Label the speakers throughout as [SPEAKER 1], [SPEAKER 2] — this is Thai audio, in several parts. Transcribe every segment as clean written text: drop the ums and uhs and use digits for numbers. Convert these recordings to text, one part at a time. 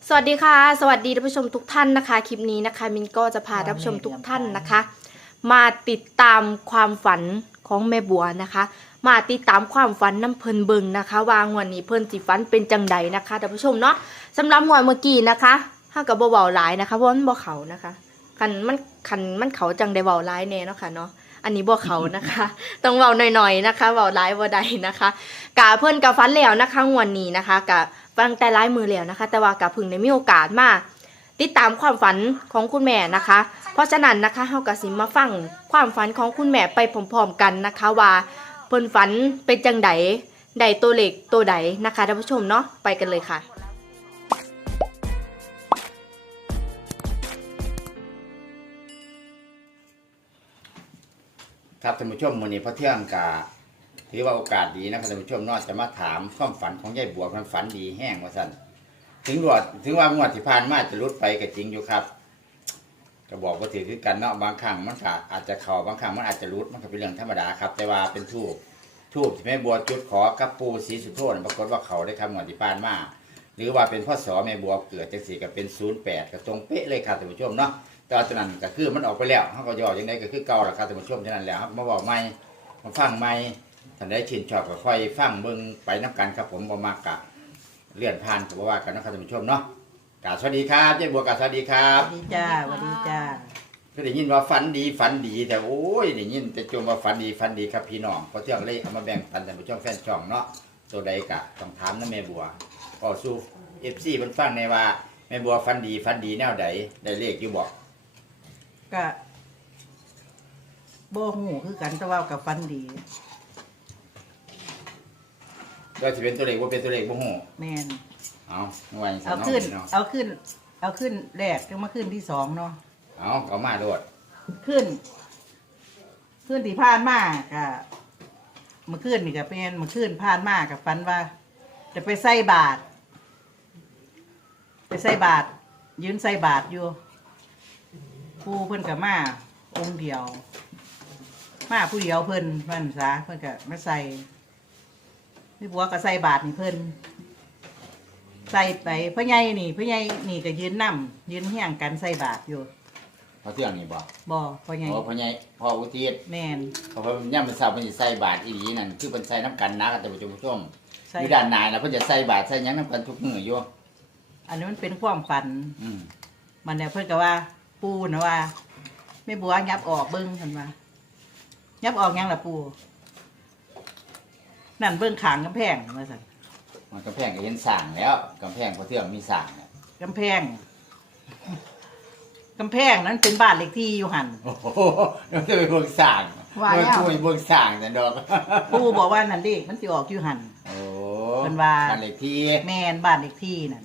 [SPEAKER 1] สวัสดีค่ะสวัสดีท่านผู้ชมทุกท่านนะคะคลิปนี้นะคะมินก็จะพาท่านผู้ชมทุกท่านนะคะ มาติดตามความฝันของแม่บัวนะคะ มาติดตามความฝันน้ำเพลินเบิงนะคะว่างวดนี้เพิ่นสิฝันเป็นจังใดนะคะท่านผู้ชมเนาะสำหรับงวดเมื่อกี้นะคะถ้ากับเบาๆหลายนะคะเพราะมันบ่เขานะคะคันมันเขาจังได้เบาหลายแน่เนาะค่ะเนาะอันนี้บ่เขานะคะ ต้องเบาหน่อยๆนะคะเบาหลายบ่ได้นะคะกะเพิ่นกับฝันแล้วนะคะงวดนี้นะคะกะฟังแต่หลายมือแล้วนะคะแต่ว่ากะเพิ่งได้มีโอกาสมาติดตามความฝันของคุณแม่นะคะเพราะฉะนั้นนะคะเฮาก็สิมาฟังความฝันของคุณแม่ไปพร้อมๆกันนะคะว่าเพิ่นฝันเป็นจังใดใดตัวเล็กตัวใดนะคะท่านผู้ชมเนาะไปกันเลยค่ะ
[SPEAKER 2] ครับท่านผู้ชมวันนี้พระเที่ยงกาถือว่าโอกาสดีนะครับท่านผู้ชมนอกจะมาถามความฝันของยายบัวมันฝันดีแห้งว่าสั่นถึงว่างวดที่ผ่านมาจะลดไปก็จริงอยู่ครับจะบอกว่าถือคือกันเนาะบางครั้งมันอาจจะเข่าบางครั้งมันอาจจะรุดมันก็เป็นเรื่องธรรมดาครับแต่ว่าเป็นทูบที่แม่บัวจุดขอกับปูศรีสุโธปรากฏว่าเขาได้คำงวดที่ผ่านมาหรือว่าเป็นพ่อสอแม่บัวเกิดจังสี่ก็เป็น08ก็ตรงเป๊ะเลยครับท่านผู้ชมเนาะแต่ตอนนั้นก็คือมันออกไปแล้วเขาก็ย่อยังไงก็คือเก่าแหละครับท่านผู้ชมฉะนั้นแล้วมาบอกไม่มาฟังไม่ท่านได้ชื่นชอบก็ค่อยฟังเบิ่งไปน้ำกันครับผมบ่มากกะเลื่อนผ่านก็บ่ว่ากันนะครับท่านผู้ชมเนาะกราบสวัสดีครับยายบัวกราบสวัสดีครับ
[SPEAKER 3] สวัสดีจ้าสวัสดีจ้า
[SPEAKER 2] ก็ได้ยินว่าฝันดีแต่โอ้ยได้ยินแต่จมว่าฝันดีครับพี่น้องเพราะเที่ยงเลยเอามาแบ่งปันท่านผู้ชมแฟนช่องเนาะตัวใดกะต้องถามนะแม่บัวก็สู้ FC มันฟังในว่าแม่บัวฝันดีแนวใดได้เลขอยู่บอก
[SPEAKER 3] ก็บ่หูคือกันแต่ว่ากับฟันดี
[SPEAKER 2] ก็จะเป็นตัวเลขว่าเป็นตัวเลขบ่ฮู้
[SPEAKER 3] แมน
[SPEAKER 2] เอาไว้
[SPEAKER 3] เอาขึ้นแรกจะมาขึ้นที่สองเนาะ
[SPEAKER 2] เอามาโดด
[SPEAKER 3] ขึ้นที่ผ่านมาก็เมื่อคืนนี่ก็เป็นเมื่อคืนผ่านมากับฟันว่า จะไปใส่บาตรยืนใส่บาตรอยู่ผู้เพิ่นกับมาองค์เดียวมาผู้เดียวเพิ่นซะเพิ่นก็มาใส่พี่บัวก็ใส่บาตรนี่เพิ่นใส่ไปพ่อใหญ่นี่ก็ยืนยืนเฮี้ยงกันใส่บาตรอยู่
[SPEAKER 2] พอเที่ยงนี่บ่
[SPEAKER 3] พ่อใหญ่
[SPEAKER 2] พ่ออุทิศ
[SPEAKER 3] แม่น
[SPEAKER 2] เพราะย่ำเป็นสาวเพิ่นสิใส่บาตรอีหลีนั่นคือเพิ่นใส่น้ำกันนะท่านผู้ชมอยู่ด้านในนะเพิ่นจะใส่บาตรใส่หยังน้ำกันทุกมื้ออยู่
[SPEAKER 3] อันนี้มันเป็นความฝันมันเนี่ยเพิ่นก็ว่าปูนะว่าไม่บัวยับออกเบิ้งเห็นว่ายับออกยังล่ะปูนั่นเบิ้งขางกำแพงมาสั่น
[SPEAKER 2] มันกำแพงก็เห็นสร้างแล้วกำแพงพอเที่ยงมีสร้าง
[SPEAKER 3] กำแพงนั้นเป็นบ้านเลขที่อยู่หัน
[SPEAKER 2] โอ้โหเราจะไปเบิ่งสร้างเราช่วยเบิ่งสร้างแต่ดอก
[SPEAKER 3] ปูบอกว่านั่นเด็กมันสิออกอยู่หัน
[SPEAKER 2] โอ้
[SPEAKER 3] เป็นว่า
[SPEAKER 2] บ้านเลขที่
[SPEAKER 3] แม่นบ้านเลขที่นั่น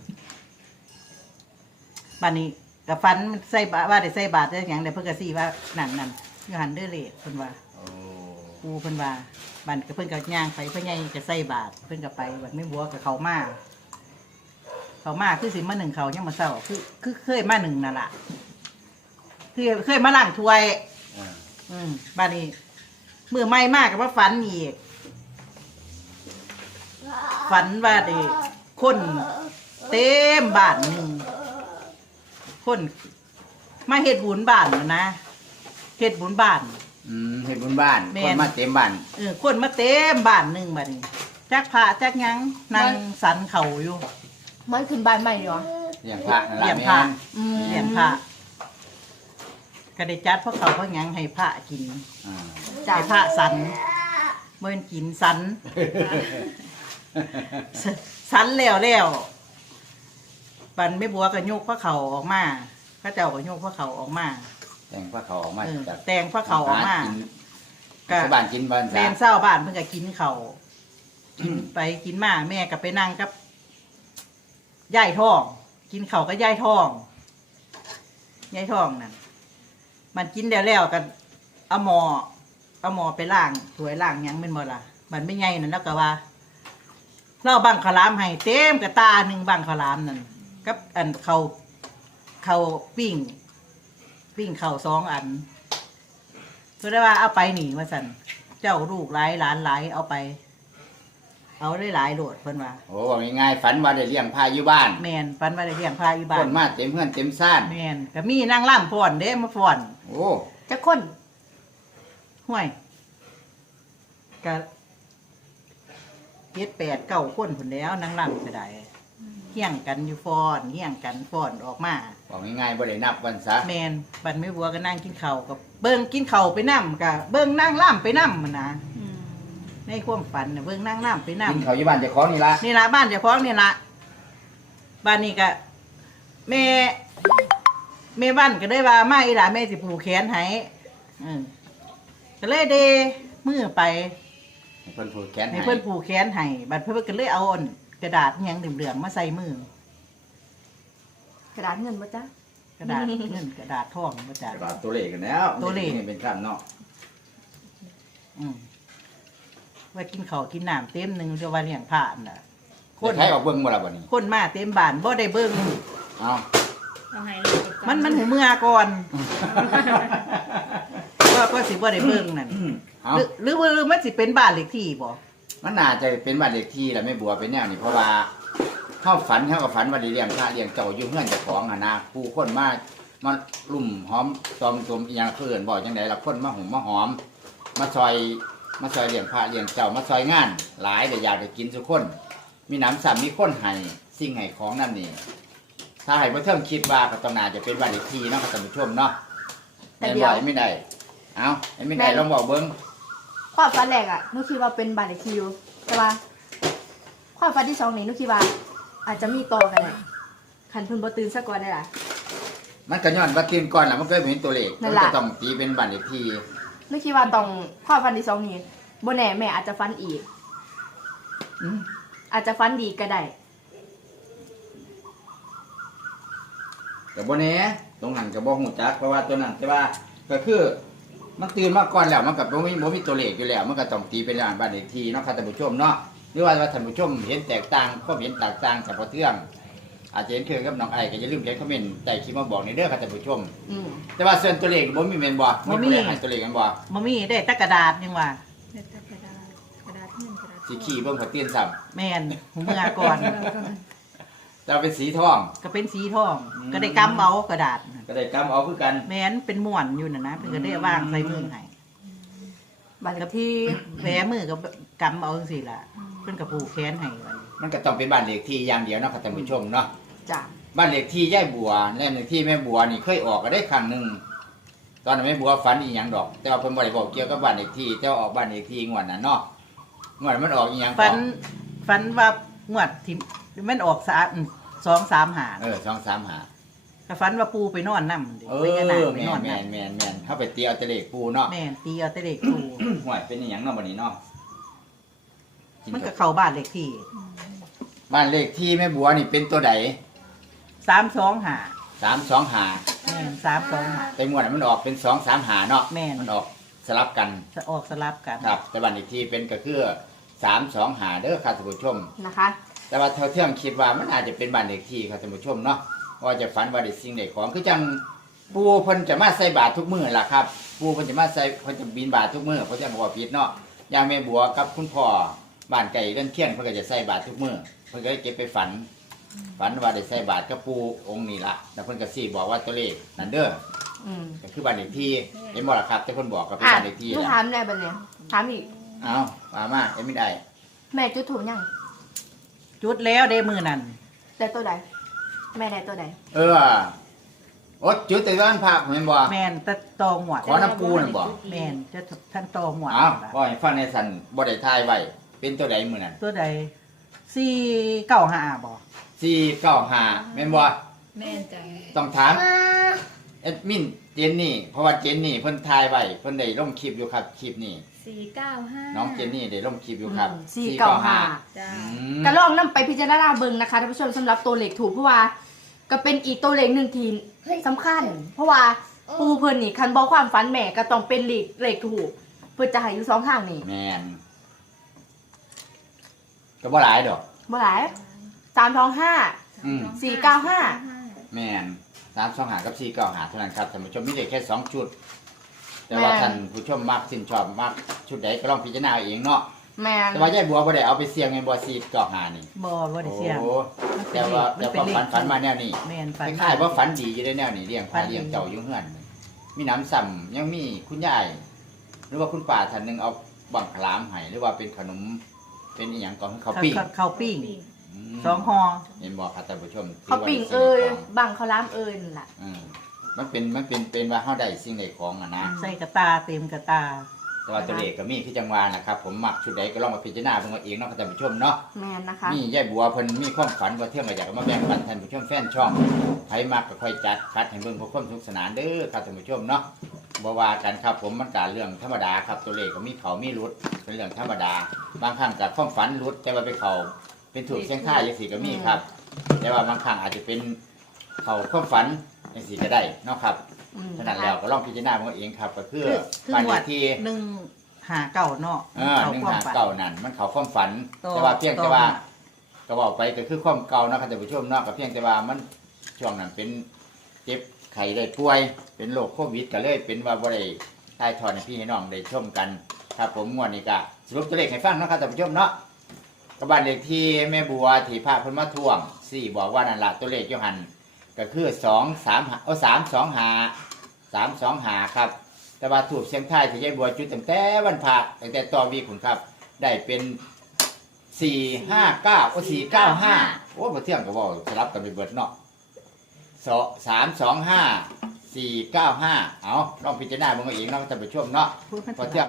[SPEAKER 3] บ้านนี้กับฟันใส่ว่าได้ใส่บาทได้อย่างเดี๋ยวเพิ่นก็สิว่านั่นอยู่หันเด้อเลขเพิ่นว่าปูเพิ่นว่าบ้านก็เพิ่นก็ย่างไปเพิ่นใหญ่ก็ใส่บาทเพิ่นก็ไปบัดไม่บัวกับเขามาคือสิมาหนึ่งเขายังมาเศร้าคือเคยมาหนึ่งนั่นล่ะคือเคยมาล้างถ้วยบ้านนี้มือใหม่มากกับว่าฝันอีกฝันว่าเด็กคนเต็มบ้านหนึ่งคนมาเฮ็ดบุญบ้านนะเฮ็ดบุญบ้าน
[SPEAKER 2] เฮ็ดบุญบ้านคนมาเต็มบ้าน
[SPEAKER 3] คนมาเต็มบ้านหนึ่งบัดนี้จักพระจักยังนั่งสันเข่าอยู่
[SPEAKER 1] มันขึ้นบ้านใหม่เหรอ
[SPEAKER 2] เลี้ยงพระ
[SPEAKER 3] เลี้ยงพระก็ได้จัดพวกเขาพวกยังให้พระกินให้พระสันเมื่อกินสันแล้วบันไม่บัวก็โยกพระเขาออกมาพระเจ้าก็โยกพระเขาออกมา
[SPEAKER 2] แต่งพระเขาออกมา
[SPEAKER 3] แต่งพระเขาออกมา
[SPEAKER 2] ก็บ้านกินบ้าน
[SPEAKER 3] แม่เศร้าบ้านเพิ่งก็กินเขากินไปกินมาแม่ก็ไปนั่งกับย่ายท้องกินเขาก็ย่ายท้องนั่นมันกินแล้วกันเอาหมอไปล้างถวยล้างยังเป็นหมดล่ะมันไม่ใหญ่นั่นแล้วก็ว่าเราบังขลามให้เต็มกระตาหนึ่งบังขลามนั่นกับอันเขาปิ้งเขา2 อันก็ได้ว่าเอาไปหนีมาสั่นเจ้าลูกหลายหลานหลายเอาไปเอาหลายๆโลดเพิ่นว่า
[SPEAKER 2] โอ้บอกง่ายๆฝันว่าได้เลี้ยงพาอยู่บ้าน
[SPEAKER 3] แม่นฝันว่าได้เลี้ยงพาอยู่บ้า
[SPEAKER 2] คน นมาเต็มเฮือนเต็มซ่าน
[SPEAKER 3] แม่นก็มีนางล่ำฟ้อนเด้มาฟ้อน
[SPEAKER 2] โอ้
[SPEAKER 1] จะคน
[SPEAKER 3] ห้วยก็7 8 9คนพุ่นแล้วนางล่ำก็ได้เฮี้ยงกันอยู่ฟ้อนเฮี้ยงกันฟ้อนออกมา
[SPEAKER 2] บอกง่ายๆบ่ได้นับวันซะ
[SPEAKER 3] แม่นบัดแม่บัวก็นั่งกินข้าวกับเบิ่งกินข้าวไปนำก็เบิ่งนางล่ำไปนำมันนะในความฝันน่ะเบิ่งนางล่ำไปนำ
[SPEAKER 2] กินเขาวอยู่บ้านเจ้าของนี่ละ
[SPEAKER 3] นี่ละบ้านเจ้าของนี่ละบ้านนี้ก็แม่บ้านก็ได้ว่ามาอีหล่ะแม่สิผูกแขนให้ก็เลยเดมือไป
[SPEAKER 2] ให้เพิ่นผูกแขน
[SPEAKER 3] ให้
[SPEAKER 2] ให้
[SPEAKER 3] เพื่อนผูกแขนให้บัดเพื่อนก็เลยเอาอันกระดาษอิหยังเหลืองๆมาใส่มือก
[SPEAKER 1] ระดาษเงินบ่จ๊ะ
[SPEAKER 3] กระดาษเงินกระดาษทองมาจาก
[SPEAKER 2] ก็ตัวเลขกันแล้ว
[SPEAKER 3] ตัวเลข
[SPEAKER 2] นี่เป็นคำเนาะ
[SPEAKER 3] ไว้กินข้าวกินน้ำเต็มหนึ่งจะว่าเลี้ยงผ่านน่ะ
[SPEAKER 2] คน ใช้ออกเบิ่งบ่ล่ะบัดนี้
[SPEAKER 3] คนมาเต็มบ้านบ่ได้เบิ่ง
[SPEAKER 2] เอา
[SPEAKER 4] เอาให้ลูกไปก่อ
[SPEAKER 3] มันหูเมื่อก่อน ก็สิบ่ได้เบิ่งนั่น
[SPEAKER 2] เอา
[SPEAKER 3] หรือว่ามันสิเป็นบ้านเลขที่บ่
[SPEAKER 2] มันน่าจะเป็นบ้านเลขที่แหละแม่บัวเป็นแนวนี้เพราะว่าเฮาฝันก็ฝันว่าได้เลี้ยงพระเลี้ยงเจ้าอยู่เฮือนเจ้าของอ่ะนะผู้คนมาลุ่มหอมตอมตมอีหยังเพิ่นบอกจังไดล่ะคนมาหุ่มมาหอม มาซอยเลี้ยงพระเลี้ยงเจ้ามาซอยงาน หลายแต่อยากได้กินทุกคน มีน้ำซ้ำมีคนให้สิ่งให้ของนั่นนี่ถ้าให้บ่เทิงคิดว่าก็ต้องน่าจะเป็นบ้านเลขที่เนาะครับท่านผู้ชมเนาะ
[SPEAKER 1] แต่
[SPEAKER 2] แม่น
[SPEAKER 1] เดี๋
[SPEAKER 2] บ่
[SPEAKER 1] ยว
[SPEAKER 2] ไม่ได้เอาไม่ได้ลองบอกเบิ่ง
[SPEAKER 1] ความฝันแรกอ่ะหนูคิดว่าเป็นบ้านเลขที่อยู่แต่ว่า ความฝันที่สองนี่หนูคิดว่า อาจจะมีต่อกันได้คันเพิ่นบ่ตื่นซะก่อนได้ล่ะ
[SPEAKER 2] มันก็ย้อนว่าตื่นก่อนล่ะมันก็เห็นตัวเลข
[SPEAKER 1] นั่
[SPEAKER 2] มัน น
[SPEAKER 1] ล่ะ
[SPEAKER 2] ก็ต้องตีเป็นบ้านเลขที่
[SPEAKER 1] หนูคิดว่าต้องความฝันที่สองนี่บ่แน่แม่อาจจะฝันอีก อาจจะฝันดีก็ได้
[SPEAKER 2] ก็บ่แน่ตรงนั้นก็บ่ฮู้จักเพราะว่าตัวนั้นแต่ว่าก็คือมันตื่นมาก่อนแล้วมันก็บ่มีตัวเลขอยู่แล้ว มันก็ต้องตีเป็นบ้านเลขที่เนาะครับท่านผู้ชมเนาะหรือว่าท่านผู้ชมเห็นแตกต่างความเห็นแตกต่างจากพอเทื่อง อาจจะเห็นคือกับน้องไอ้ก็อย่าลืมเขียนคอมเมนต์ใต้คลิปมาบอกในเด้อครับท่านผู้ชม
[SPEAKER 1] อืม
[SPEAKER 2] แต่ว่าส่วนตัวเลขบ่มีแม่นบ่ผู้ใดให้ตัวเลขกันบ่
[SPEAKER 3] บ่มีได้แต่กระดาษยังว่า
[SPEAKER 4] เดี๋ยวจะกระดาษเงินกระดาษท
[SPEAKER 2] สิ
[SPEAKER 4] อง
[SPEAKER 2] ขี้เบิ่งพอเตียนซ้ำ
[SPEAKER 3] แม่นหูเมื่อก่อน
[SPEAKER 2] แต่ว่าเป็นสีทอง
[SPEAKER 3] ก็เป็นสีทอง ก็ได้กำเอากระดาษ
[SPEAKER 2] ก็ได้กำเอาคือกัน
[SPEAKER 3] แม่นเป็นม่วนอยู่น่ะนะเพิ่นก็ได้วางใส่มือให้
[SPEAKER 1] บ้านเลขที่
[SPEAKER 3] แหวมือก็กำเอาจังซี่ล่ะเพิ่นก็ผูกแขนให้วันนี้
[SPEAKER 2] มันก็ต้องเป็นบ้านเลขที่อย่างเดียวเนาะครับท่านผู้ชมเนาะ
[SPEAKER 1] จ้ะ
[SPEAKER 2] บ้านเลขที่ยายบัวและเลขที่แม่บัวนี่เคยออกก็ได้ครั้งหนึงตอนนั้นแม่บัวฝันอีหยังดอก แต่ว่าเพิ่นบ่ได้บอกเกี่ยวกับบ้านเลขที่แต่ว่าออกบ้านเลขที่งวดนั้นเนาะงวดนั้นมันออกอีหยังก่
[SPEAKER 3] ฝั
[SPEAKER 2] อน
[SPEAKER 3] ฝันว่างวดที่มันออก2-3 หา
[SPEAKER 2] 2-3-5
[SPEAKER 3] ก็ฝันว่าปูไปนอนนำ
[SPEAKER 2] เอ
[SPEAKER 3] พญานาค
[SPEAKER 2] อ
[SPEAKER 3] ไป
[SPEAKER 2] แม่
[SPEAKER 3] นอน
[SPEAKER 2] น
[SPEAKER 3] นำ
[SPEAKER 2] แม่นเฮาไปเตียวแต่เลขปูเนาะ
[SPEAKER 3] แม่นตีเอาแต่เด็กปู
[SPEAKER 2] ห่วยเป็นอีหยังเนาะบัดนี้เนาะ
[SPEAKER 3] มันก็เข้าบ้านเลขที่
[SPEAKER 2] บ้านเลขที่แม่บัวนี่เป็นตัวใด
[SPEAKER 3] 325
[SPEAKER 2] 325
[SPEAKER 3] แม่น325
[SPEAKER 2] แต่งวดนั้นมันออกเป็น2-3-5เนาะ
[SPEAKER 3] แม่น
[SPEAKER 2] มันออกสลับกัน
[SPEAKER 3] จะออกสลับกัน
[SPEAKER 2] ครับแต่บ้านเลขที่เป็นก็คือ325เด้อครับท่านผู้ชม
[SPEAKER 1] นะคะ
[SPEAKER 2] แต่ว่าเที่ยงคิดว่ามันอาจจะเป็นบ้านเลขที่ครับท่านผู้ชมเนาะว่าจะฝันว่าได้สิ่งใดของคือจังปูเพิ่นจะมาใส่บาตรทุกมื้อล่ะครับปูเพิ่นจะมาใส่เพิ่นจะบินบาตรทุกมื้อเพราะจะบอกว่าผิดเนาะอย่างแม่บัวกับคุณพ่อบ้านไก่เลื่อนเทียนเพิ่นก็จะใส่บาตรทุกมื้อเพิ่นก็เลยเก็บไปฝันว่าได้ใส่บาตรกับปูองค์นี้ล่ะแล้วเพิ่นก็สิบอกว่าตัวเลขนั่นเด้อ
[SPEAKER 1] อืม
[SPEAKER 2] ก็คือบ้านเลขที่เห็นบ่ล่ะครับแต่เพิ่นบอกก็เป็น
[SPEAKER 1] อ่ะ
[SPEAKER 2] บ้านเลขที่
[SPEAKER 1] หนู
[SPEAKER 2] ล่ะ
[SPEAKER 1] ถามได้บัดเนี้ยถามอีก
[SPEAKER 2] เอามาเอ็มไม่ได้
[SPEAKER 1] แม่จุดถูกยัง
[SPEAKER 3] จุดแล้วได้มือนั่น
[SPEAKER 1] ได้ตัวใดแม่ได้ตัวใด
[SPEAKER 2] เออโอ๊ยจุดแต่บ้านพระเห็นบ่
[SPEAKER 3] แม่นตะตองหวด
[SPEAKER 2] ขอน้ำปูนั่นบ่
[SPEAKER 3] แม่นจะท่านตองหวด
[SPEAKER 2] อ้าวบ่ให้ฟังในสันบ่ได้ทายไว้เป็นตัวใดมื้อนั้น
[SPEAKER 3] ตัวใด495บ่
[SPEAKER 2] 495แม่นบ่
[SPEAKER 4] แม่นจัง
[SPEAKER 2] ต้องถามแอดมินเจนนี่เพราะว่าเจนนี่เพิ่นทายไว้เพิ่นได้ลงคลิปอยู่ครับคลิปนี้
[SPEAKER 4] 495
[SPEAKER 2] น้องเจนนี่ได้ลงคลิปอยู่ครับ
[SPEAKER 1] 495
[SPEAKER 4] จ้า
[SPEAKER 1] ก็ลองนำไปพิจารณาเบิ่งนะคะท่านผู้ชมสำหรับตัวเลขถูกเพราะว่า ก็เป็นอีกตัวเลขหนึ่งที่สำคัญ เพราะว่าปูเพิ่นนี่คันบอกความฝันแม่ก็ต้องเป็นเลขถูกเพื่อจะให้อยู่สองข้างนี่
[SPEAKER 2] แม่นก็บ่หลายดอก
[SPEAKER 1] บ่หลาย325
[SPEAKER 2] อืม
[SPEAKER 1] 495
[SPEAKER 2] แม่น325กับ495เท่านั้นครับท่านผู้ชมมีได้แค่2ชุด แต่ว่าท่านผู้ชมมักสินชอบมักชุดใดก็ลองพิจารณาเอาเองเนาะ
[SPEAKER 1] แม่น
[SPEAKER 2] แต่ว่ายายบัวบ่ได้เอาไปเสี่ยงในบ่495นี่
[SPEAKER 3] บ่ได้เสียง
[SPEAKER 2] โอ้แต่ว่าแต่ความฝันมาแนวนี้
[SPEAKER 3] แม่นฝัน
[SPEAKER 2] คล้ายๆว่าฝันดีอยู่ได้แนวนี้เลี้ยงพาเลี้ยงเจ้าอยู่เฮือนมีน้ำซ้ำยังมีคุณยายหรือว่าคุณป้าท่านหนึงเอาบังขลามให้หรือว่าเป็นขนมเป็นอีหยังก่อนข้าวปิ้ง
[SPEAKER 3] ข้าวปิ้ง
[SPEAKER 2] ม
[SPEAKER 3] 2ห่อ
[SPEAKER 2] เห็นบอกครับท่านผู้ชม
[SPEAKER 1] เขาปิ่ง
[SPEAKER 2] ถืว่าได้สิ่ง
[SPEAKER 1] บังเขาล้ามนั่นล่ะ
[SPEAKER 2] อืมมันเป็นว่าเฮาได้สิ่งใดของอ่ะนะ
[SPEAKER 3] ใส่กระตาเต็มกระตา
[SPEAKER 2] แต่ว่าตัวเลขก็มีที่จังหวานะครับผมมักชุดใดก็ลองมาพิจารณาเบิ่งเอาเองเนาะครับท่านผู้ชมเนาะ
[SPEAKER 1] แม่นนะคะ
[SPEAKER 2] นี่ยายบัวเพิ่นมีความฝันว่าเที่ยงมาจากมาแบ่งปันท่านผู้ชมแฟนช่องใครมักก็ค่อยจัดคัดให้เบิ่งเพื่อความสนุกสนานเด้อครับท่านผู้ชมเนาะบ่ว่ากันครับผมมันก็เรื่องธรรมดาครับตัวเลขก็มีเขามีรุดเป็นเรื่องธรรมดา บางครั้งก็ความฝันรุดแต่ว่าไปเขาเป็นถูกเสียงท่ายจังซี่ก็มีครับ แต่ว่าบางครั้งอาจจะเป็นเขาความฝันจังซี่ก็ได้เนาะครับฉะนั้นแล้วก็ลองพิจารณาเบิ่งเอาเองครับก็คือ
[SPEAKER 3] คือ
[SPEAKER 2] บ้าน
[SPEAKER 3] ห
[SPEAKER 2] เล
[SPEAKER 3] ว
[SPEAKER 2] ข
[SPEAKER 3] ด
[SPEAKER 2] ที่
[SPEAKER 3] 159เนาะ
[SPEAKER 2] หนึ่งหาเก่านั่นมันเขาความฝัน
[SPEAKER 3] ต่อ
[SPEAKER 2] แต่ว่าเพียงแต่ว่า
[SPEAKER 3] ต่อ
[SPEAKER 2] ก็บอกไปก็คือความเก่านะครับท่านผู้ชมเนาะก็เพียงแต่ว่ามันช่วงนั้นเป็นเจ็บไข้ได้ป่วย เป็นโรคโควิดก็เลยเป็นว่าบ่ได้ถ่ายทอดให้พี่ให้น้องได้ชมกันครับผมงวดนี้ก็สรุปตัวเลขให้ฟังเนาะครับท่านผู้ชมเนาะก็บ้านเลขที่แม่บัวที่พระเพิ่นมาทวง4บอกว่านั่นล่ะตัวเลขอยู่หั่นก็คือ325ครับ แต่ว่าถูกเสียงไทายที่ยายบัวจุดตั้งแต่วันพระตั้งแต่ต่อวีคุณครับ ได้เป็น459โอ้495โอ้บ่เที่ยงก็บ่สลับกันไปเบิดเนาะ325 495เอาลองพิจารณาเบิ่งเอาเองเนาะท่านผู้ชมเนาะ
[SPEAKER 3] พูดมัน
[SPEAKER 2] พอเที่ยง